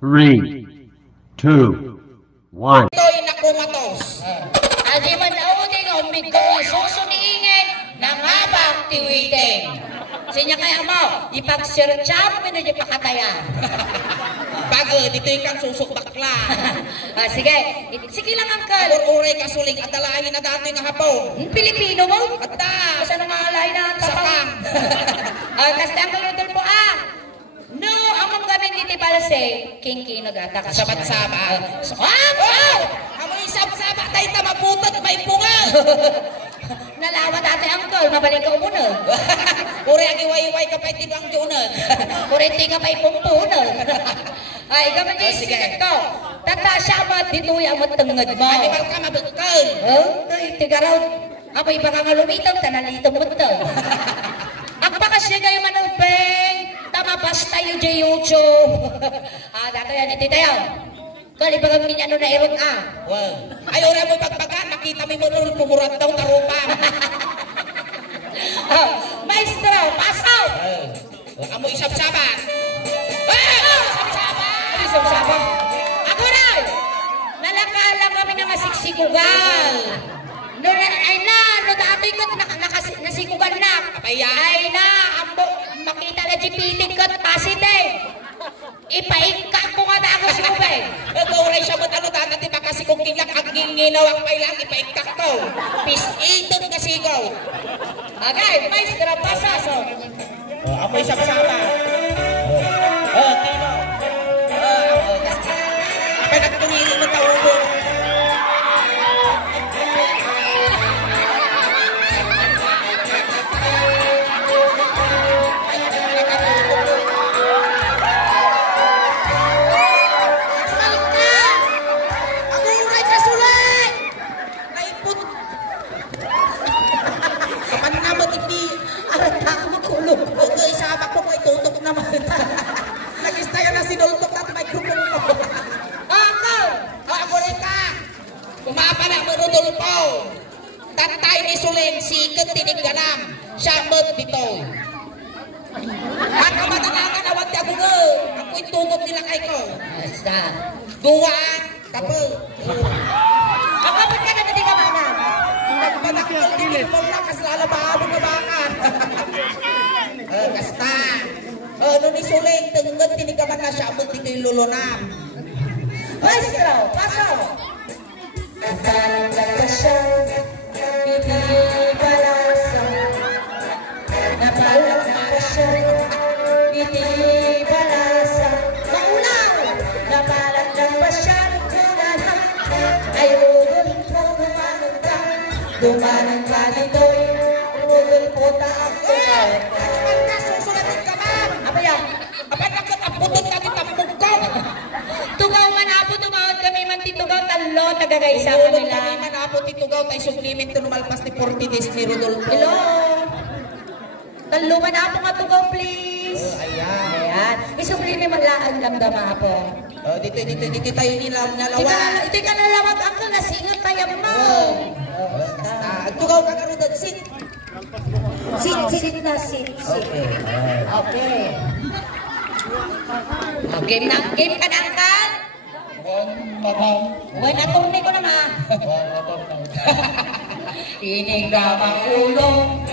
3, 2, 1. Ito'y nakumatos. Adi man nauding ang bigko'y susuniingin ng habang tiwiting. Sinya kaya mo, ipag-searcham mo na di pakatayan. Pagod, ito'y kang susok bakla. Sige, sige lang Uncle. Uray ka suling at dalahin na dati nga hapon. Pilipino mo? At da, Kasi nang alay na ang sakang. Kasi Uncle Rodolfo no, ang mga gamin dito pala si King Kinogata. Sabat-sabat. Oh! Amoy sabat-sabat tayo tamaputot may pungal. Nalawa dati Uncle, mabalik ka muna. Uray ang iway-iway ka pa itibang junod. Kuriti ka pa ipumpunan. Ay, gamin din Sige. sikat ko. Tata siya ba dito yung matangad mo? Animal ka mabagkal. Ay, tigaraw. Ako iba ka nga lumitong, tanalitong mo ito. Ang pakasya kayo manupeng. Tamapas tayo dyan YouTube. Dato yan, iti tayo. Kalibagang ninyano na irot Wow. Ay, uray mo pagpaga, nakita mo mo pumurat daw tarupang. Maestro, pasaw! Amoy sab-sabat. Sab-sabat! Isang-sabang. Ako na! Nalakalang kami na masiksikugal. No dati ko nasikugan na. Ay na, makita na jipitin ko at pasitin. Ipaingka ko nga na ako si Kubeng. Uray siya mo tanong dati pa kasi kung kinyak at ginginawang pailang ipaikak ko. Pis-iton nga sigaw. Okay, maestro, pasaso. Amoy sab-sabat. Tino. Apay nagtunili mo tawubo. Nag-istaya na sinultok natin may grupong mo. Ako rin ka. Kumapala mo Rodolfo. Tatay ni Suling, sikat tinigganam. Siya mat dito. Ang kamatanakan awag ti aguno. Ako'y tungot nila kay ko. Basta. Duwa, kapo. Kapapit ka na hindi ka mana. Nagpanakil din mo lang kasi lalabahan mo bakan. Kasta. Ano ni Suling, tunggot tinigaman na siya abot dito yung lulunam. Maestro, pasaw. Napalasya, hindi balasa. Napalasya, hindi balasa. Maulaw, napalasya, ay rugol po gumanong ka. Gumanong ka dito'y rugol po taak ko. Ano ka susulatin ka man? Apa yan? Apa nagkataputot natin tampog ko? Tugaw man apo, tumawag kami man titugaw, talo, tagagaisa kami Kami lang. man apot itugaw tayo sublimin to numalpas ni 40 days ni Rodolfo. Hello? Talo man apo nga tugaw, please. Ayan. Ayan. Isublime maglaan lang dama po. Dito tayo nilang nalawa. Ito'y ka nalawag ako, nasingot tayo mo. Tugaw ka karoon doon. Sit. Sit na, sit. Okay. Game na, game ka na, Angkan? Buwan na turni ko naman. Inig na mang ulong.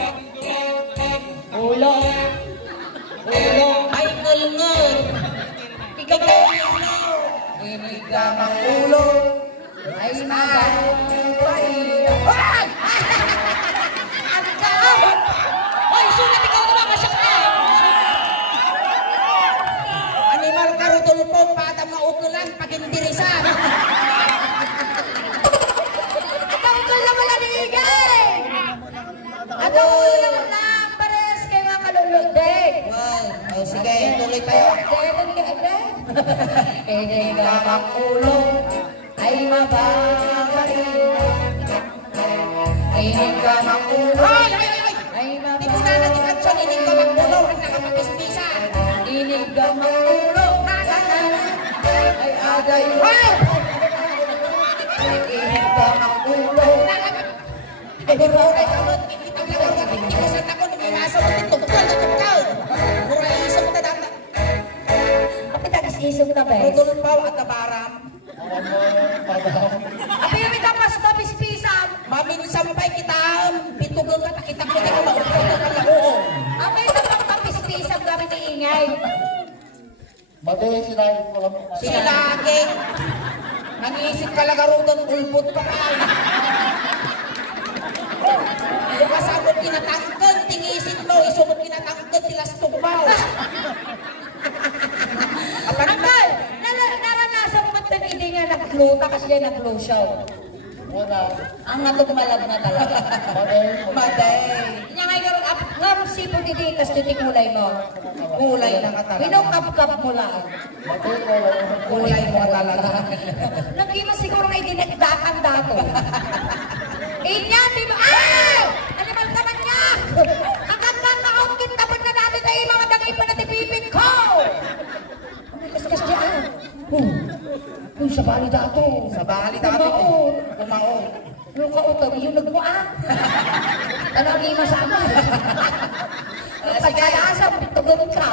Ulong. Ulong. Ay, ngul-ngul. Ikaw na ulong. Inig na mang ulong. Ay, mababay. Angkan! Hoy, sulat ikaw naman, masyak na. Animal ka Rodolfo, patam na ukulan, pagindirisan. Ikaw ka lang wala nigay. Ikaw ka lang lang, pares kayo mga kalulugdeg. Wow. Sige, tuloy tayo. Inig ka makulong ay mababay. Inig ka makulong ay Di ko na mababay. natikat siya, inig ka magpulo, ang nakapapispisan. Inig ka makulong ay agay. Inig ka makulong. Buray ka mo, kita lang ako, ikasan ako, namimasa mo, tugtol. Buray, isang tadata. Kapit agis isog ka, Bes. Rodolfo, pau at nabaram. Abi yung ikapas mapispisan. Mamin sampay kita, bitugang ka, kita ko na maupro na kalabuong. Abi yung mapispisan kami ni ingay. Madali sinagin ko lang. Sinaging. Nangiisip ka lang arundan, ulbot pa ka. Yung kasabot kinatangkad, tingisit mo, isumot kinatangkad, tilastog mo. Angkal, naranasan mo ba't hindi nga nagluta kasi yan naglusyaw? Wala. Ang natugmalag na talaga. Maday. Nya ngay karon ngam sipon didi kas titik mulay mo. Kulay na ka talaga. Pinokap-kap mo lang. Kulay mo ka talaga. Nagkima siguro ngay dinagdakan dato. Inya di ba? Ah! Ano man taman niya? Ang ganda na outfit tapon na natin tayo mga dangay pa na tipipin ko. Ano kas diyan? Kung sa bali dato. Sa bali dato. Kumaon. Yung kautang, yung nagmuan. Talagi masama. Pagkalaasang, bitugan ka.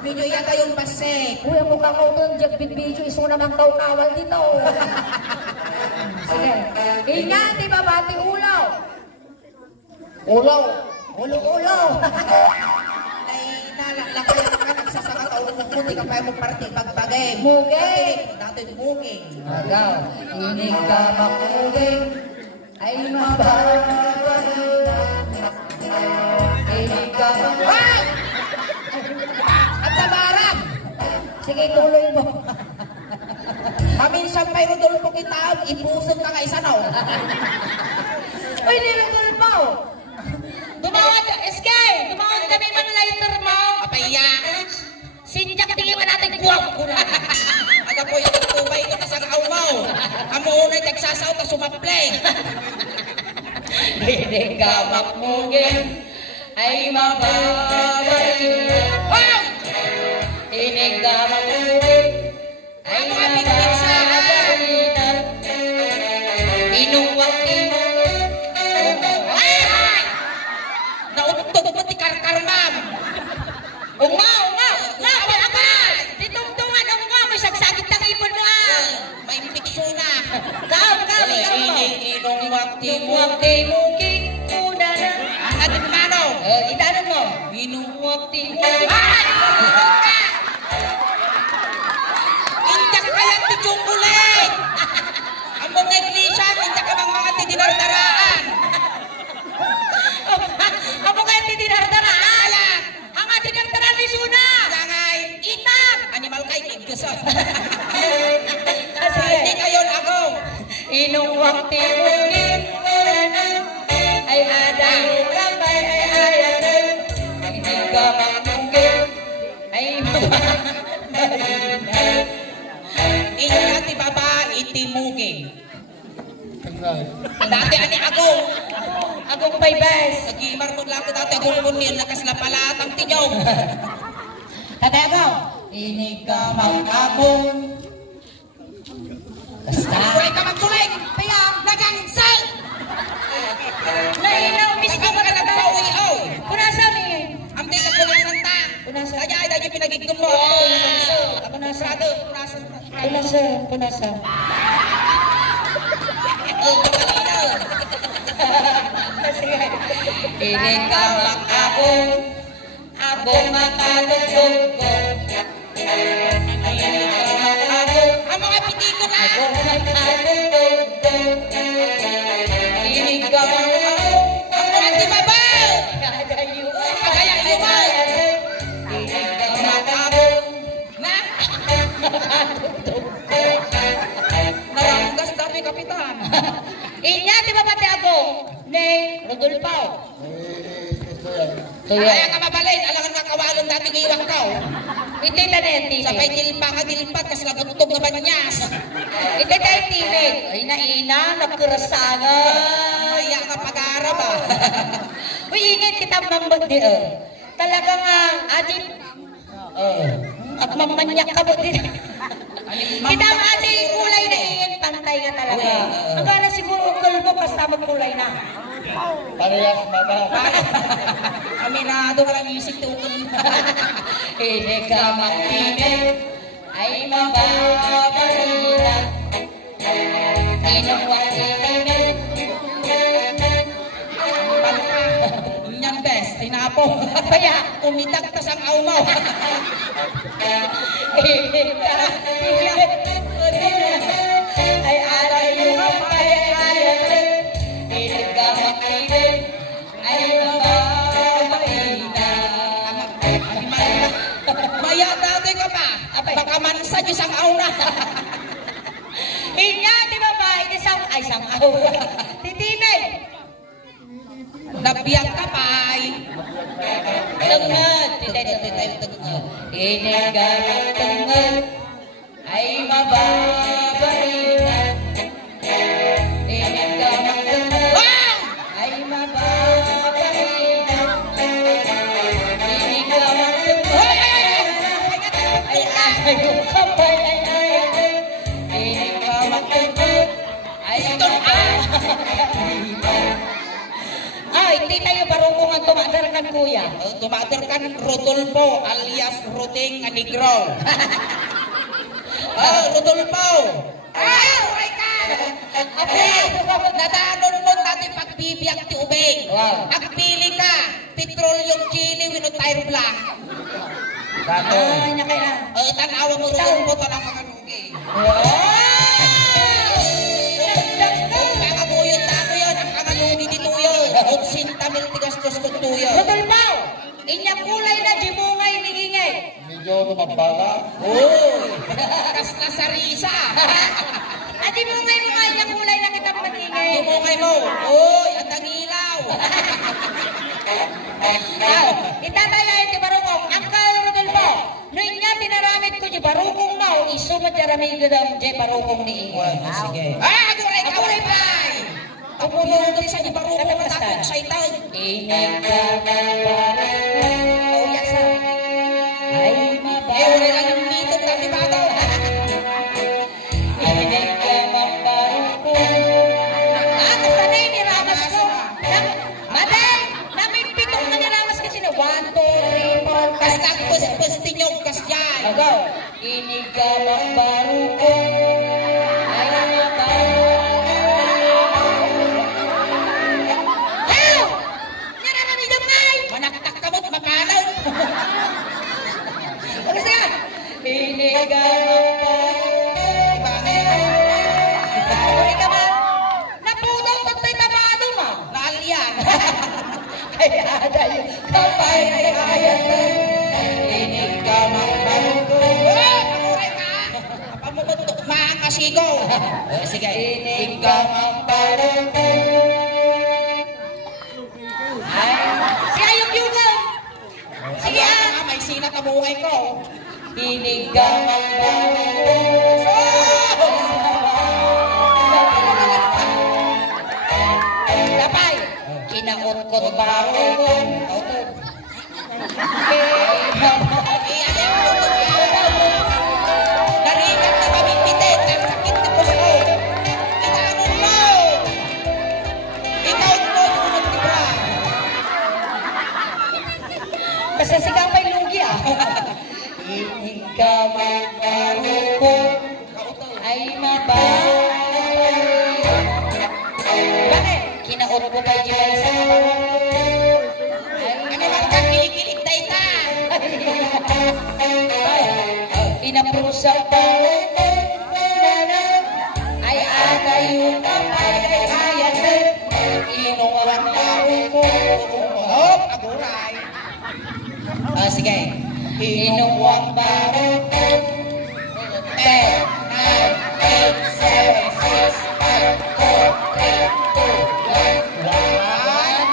Minyo yan kayong pasek. Uy, ang mukhang kautang, Jack Bidbidyo, iso naman kawal dito. Sige. Ingat, di ba, bati ulaw? Ulaw. Ulo-ulo. Ay, nalalakay ka nagsasaka taon mo kundi ka pa mo parte bagbagay. Mugeng. Dati mugeng. Agaw, inig ka makugeng. Ay mababay. Inig ka makugeng. At sa barang. Sige, tuloy mo. Maminsan may Rodolfo kita, ipuson ka isa no. Uy, nilagol mo. Tumawag, SK! Tumawag kami man lighter mo. Apaya. Sinjak tingin mo natin kuwag ko na. Aga po yung tubay ko sa kaumaw. Amo unay tagsasaw ta sumaplay. Hindi ka makmugin ay mababay. Wow! Hindi ka makmugin ay mababay. Inuwag mo. Ay! Nautog mo ti karkarmam. Ungaw! Ditungtungan, ungaw! May sagsagit ng ipon mo ah! May impeksyon na. Ikaw mo! Inong wakti mo. Wakti mo, kikuna na. At mano? Itanan mo. Inong Wakti mo. ay! Indak kaya ti chocolate. Ang mga iglesia, indak ka mga ti dinardaraan. Ako kayo titinardaraan. Ang ating nagdaraan ni Suna. Langay. Itak. Animal kay iglesia. Kasi Hindi kayo ako. inong wakti mo ay ada yung ramay ay ayaw hindi ka mamugin ay Inya ti baba itimuging. Tingnan. Dati ani ako. agong baybas. Nagimar mo lang ko dati akong munir. Lakas na palatang tinyog. Tatay ako. Inig ka mag-abong. Basta. Kuray ka magsulig. Payang nagangsal. Nainaw, miss ko ka na nagpawi. Oh. Kunasa mi. Amdi ka punasan ta. Kunasa. Kaya ay dahil pinagigdom mo. Ako nasa. Punasan. Kunasa. Oh, kamalinaw. Sige. Inig ka mag-abong. Abong makalugog ko. Inig ka mag-abong. Ang mga pitiko na. Abong makalugog ko. Inig ka mag-abong. Ang mga tibabaw. Kagayo. Inig ka mag-abong. Na? Naranggas dami kapitan. Inya, di ba pati ako? Ne, Rodolfo. Kaya ka mabalin. Alangan nga kawalong dati giwang ka. Itita na yung Sabay timid. dilpa kasi nagutog na banyas. Itita yung timid. Ay, naina, nagkurasangan. Kaya ka pag-aarap ah. Uy, ingit kita mambot di talaga nga, adip. At mamanyak ka mo din. Kita ang ating kulay na ingit, pantay ka talaga. Ang gana siguro kalbo, basta magkulay na. Parehas mama. Aminado ka lang isip tukol. Hindi ka makinig, ay mababarina. Inuwang ininit. Yan bes, tinapo. Kaya, Kumitagtas ang aumaw. ay aray yung kapay ay inagamakinin ay mababarina. Maya dati ka pa. Baka mansa Diyos ang aura. Inya, di ba ba? Ay, isang aura. Titimay. Nabiyang ka pa. Tengad. Inigamak tengad ay mababarina. Inigamak tengad ay mababarina. Inigamak tengad ay ayaw kapay ay ayaw. Inigamak tengad ay mababarina. Hindi tayo barungungan tumadarkan kuya. Tumater kan Rodolfo alias Roding Negro. Rodolfo. Uray ka! Nadanon mo natin pagbibiyag ti ubing. Wow. Ang pili ka, petroleum chili with tire black. Ay, nakaya. Tanawa mo Rodolfo, tanang mga nugi. Mga buyot na ako yun, ang kangalugi dito yun. 80,000 tigas dos ko tuyo. Rodolfo, inyang kulay na jimungay ni ingay. Medyo lumabala. Uy, kas na sa risa. At jimungay mo nga inyang kulay na kitang mag-ingay. Tumukay mo. Uy, ang tangilaw. Itatayain ti barukong. Ang kalo Rodolfo, no inya tinaramit ko di barukong mo, isumat jaramig gadam di barukong ni ingay. Sige. Aguray ka, uray pay. Ang pulunod sa di barukong matakot sa itay. Inig ka barukong. Yasa. Ay Uray lang mabarukong. yung dito, tati bato. Inig ka mabarukong. Kasanay ni Ramas ko. Maday, namin pitong na ni Ramas kasi na 1, 2, 3, 4, Kas nagpus-pus tinyog, kas dyan. Agaw, inig ka mabarukong. Ay mabarukong. Haw! Nararamidam na ay! Manaktak ka mo't mapalaw. Ano siya? Inig ka mabarukong. Ay ka ba? Napunaw ko tayo tabado ma. Naalyan. Kaya tayo kapay ay ayan na. Inig ka mabarukong. Uray ka. Papamutot mga kasigo. Sige. Inig ka mabarukong. Ay, si Ayok Yugo. Sige ah. May sinat na buhay ko. Inig ka mabarukong. Tapay, kinakutkot barukong. Narinig na kami pitit. Ang sakit na puso ko. Itangon mo. Ikaw mo. Diba? Basta si Kapay lugi ah. Inig ka mabarukong. Ay mabarukong. Bakit? Kinaot ko pa yung sa mabarukong. Ano bang kakikilig na ita? Pinaprusa pa ay agay yung kapay ay ayan na inuwang barukong. Hop, aguray. Sige. Inuwang barukong. 10, 9, 8, 7, 6, 5, 4, 3, 2, 1.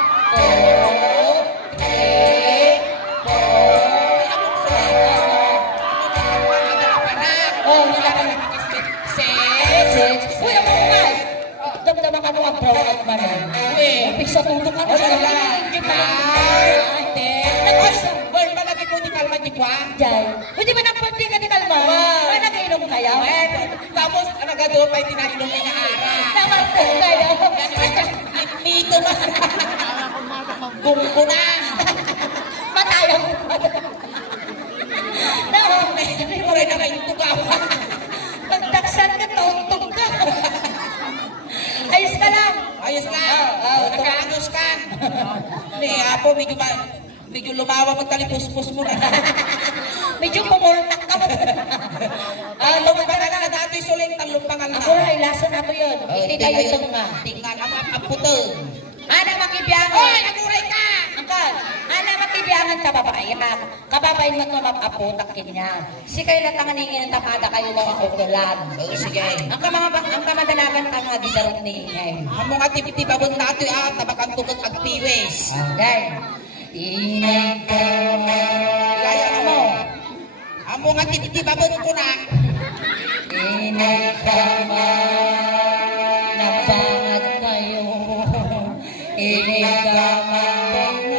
Uy, ako nga! Damdaman ka mo ang proud man. Uy, sa tutok ka na sa lang. Wala ba lagi ko di kalma di kwa? Jai. Hindi ba nagpapli ka di kalma? Ay, nag-inom kaya? Tapos, ano gagawin pa yung tinainom niya na ara? Namartes kayo. Dito na. Bumbo na. Matayang. Mura na kayo tugaw. Hindi, apo, medyo lumawa magtalipuspos mo na. Medyo pumultak ka mo. Lumawa na dati suling talumpangan na. Ako na, ilasan na to yun. Hindi tayo itong nga. Tingnan, ang puto. Ana makibiyangan. Hoy, naguray ka! Angkal, ana makibiyangan ka babae. Kababayin mo ito mag-aputak kanya. Si kayo lang tanganingin ng tapada kayo mga ukulan. Oo, sige. Ang kamadalagan ka nga gidarot ni Ingay. Ang mga tip-tipabon nato tabakan tukot agpiwis. Angay. Ingay ka Gaya mo. Ang mga tip-tipabon ko na. Ingay ka nabangat kayo. Ingay ka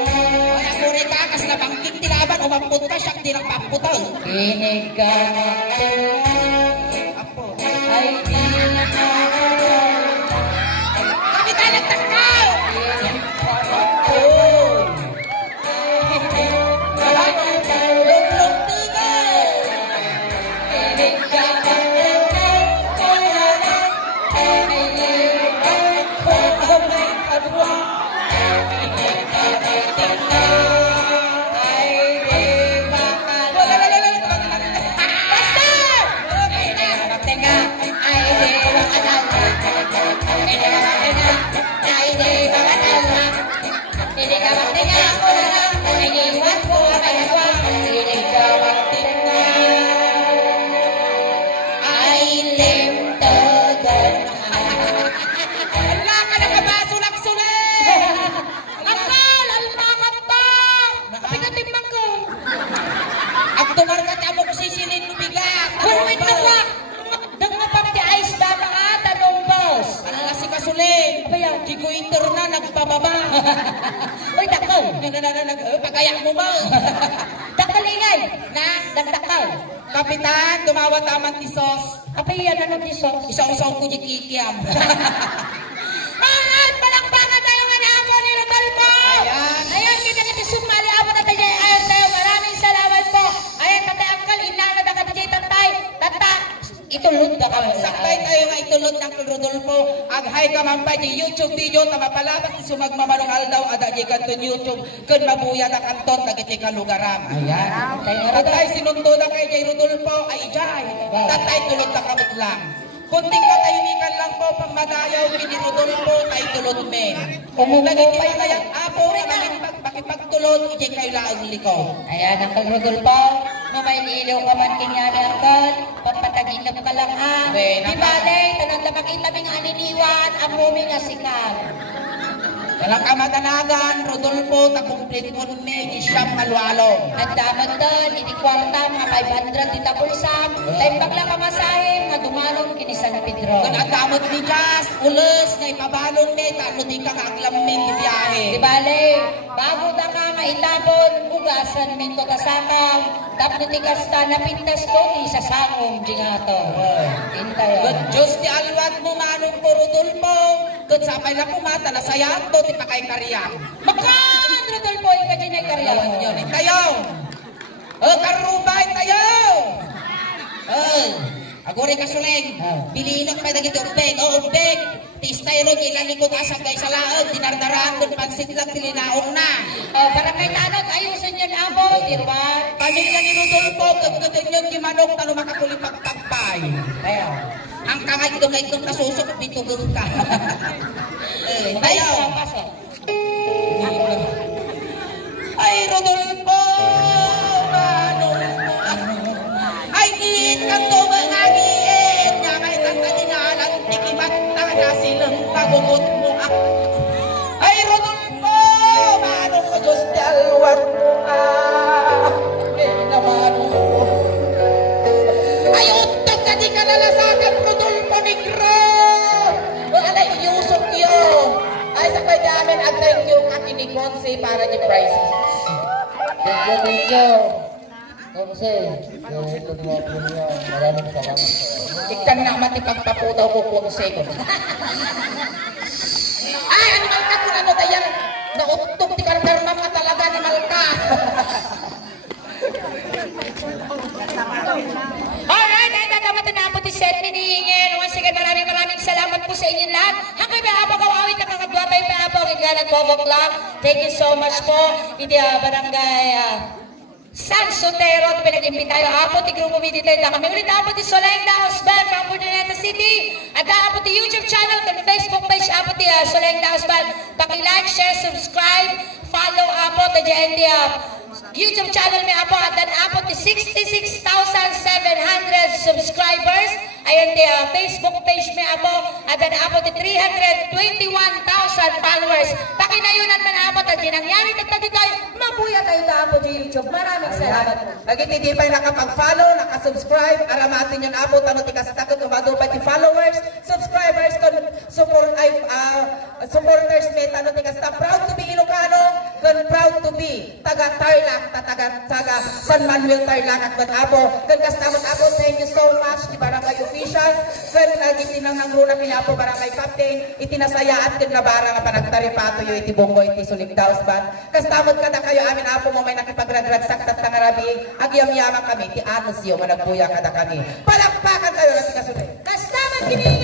Hoy, ako rin kakas na bangking tilaban o mamput ka siya, di nang pamputaw. Ingay ka Apo. ay di na Kapitan ng takaw! Luglong Uy, takaw! Pagayak mo ba? Takalingay! Na? Nagtakaw! Kapitan, tumawa tamang tisos. Apa yan ang tisos? Isang-isang ko di kikiam. Alright! Palakpakan tayo nga na ako ni Rodolfo! Ayan. Ayan, kita kita sumali ako na tayo. Ayan tayo, maraming salamat po. Ayan, tatay angkal, inana na ka DJ Tatay. Tata, itulod na ka. Saktay tayo nga itulod ng Rodolfo. Aghay ka mampay di YouTube video na mapalabas ni sumagmamarong aldaw ada di kanton YouTube kun mabuya na kanton dagiti ka lugaram. Ayan. Tatay sinundo na kay Jay Rodolfo ay ijay. Tatay tulod na kamot lang. Kunting katahimikan lang po pang madayaw kini Rodolfo tay tulod men. Dagiti kaya apo na pakipagtulod ijay kayo laang likaw. Ayan, Uncle Rodolfo, no may lilaw ka man kinyari, Uncle, pagpataginap ka lang ha. Di bale, tanang lamakita ming aniniwan, ang mumi nga sikap. Walang kamadanagan, Rodolfo, takumplit mo ni siyam malwalo. At damat doon, ini kwarta, mga 500 di tapulsam, tayo bakla kamasahim, nga dumalong kini San Pedro. Kung adamot ni Jas, ulos, na ipabalon me, talo di ka nga aglamin di biyahe. Di bale, bago na ka nga itapon, ugasan min ko kasakam, tapos tikas ta, napintas ko, isa sakong, di nga to. Tintayo. Good Diyos di alwat mo manong po, Rodolfo. Kung sapay na kumata na sayang to, di pa kay kariyang. Makan, Rodolfo, ika dyan ay karyawan Yun, tayo. Karubay, tayo. Agore ka suling. Bilinok pa dagiti umbeg. Umbeg. Tistay ron, ilalikot asang kay sa laod. Dinardaraan doon, pansit lang, tilinaong na. Para kay tanot, ayusin yun amo, Irwan. Pamilya ni Rodolfo, kagkagin yun, gimanok, talo makakulipagtagpay. Ayaw. Ang kangay itong nasusok, bitugong ka. Tayo. Pasok. Ay, Rodolfo, manong ay, giit kang tumangangin. Nga kahit ang katinalan, tikimat na silang pagumot mo ako. Ay, Rodolfo, manong ka Diyos di alwat mo ay naman mo. Ay, utang ka di ka nalasakan, Rodolfo Negro. Alay, iusok yun. Ay, sa kanya amin, thank you ka kinikonsi para ni prizes. Thank you. Konse, maraming salamat. Ikan na matipagpaputaw ko konse ko. Ay, animal ka kung ano tayo. Nautog di karkarma ka talaga, animal ka. Alright, ay nagamatan na po ti Sir Niningin. Once again, maraming salamat po sa inyong lahat. Hanggang may habang awawit na kakagwabay pa po ang igalan po. 12 o'clock. Thank you so much po. Iti barangay San Sotero, pinag-imbita yung apo, ti grupo meditated na kami. Ulit apo ti Soleng Daos Band from Ordineta City. At apo ti YouTube channel, kan Facebook page apo ti Soleng Daos Band. Paki-like, share, subscribe, follow apo ti YouTube channel may apo. At dan apo ti 66,700 subscribers. Ayan ti Facebook page may apo. At dan apo ti 321,000 followers. Pakinayunan man apo, at dinangyari tagtagitoy, mabuya tayo na apo ti YouTube. Maraming salamat po. Lagi hindi pa nakapag-follow, nakasubscribe, aramatin yun apo, tanong ti kasatakot, umado pa ti followers, subscribers, supporters, may tanong ti kasata, proud to be Ilocano, proud to be taga-Tarlac, taga San Manuel Tarlac, at man apo, kastamot apo, thank you so much, ti barangay official, lagi tinanghanguna pinapo barangay captain, itinasaya at kinabara nga panagtaripato yung iti bongo, iti Suligdaos Band, kastamot kada kayo amin apo mo may nakipagradragsak at tangarabi, agyam-yaman kami, ti anos yung managbuya kada kami. Palakpakan kayo natin kasunod. Kastamot kini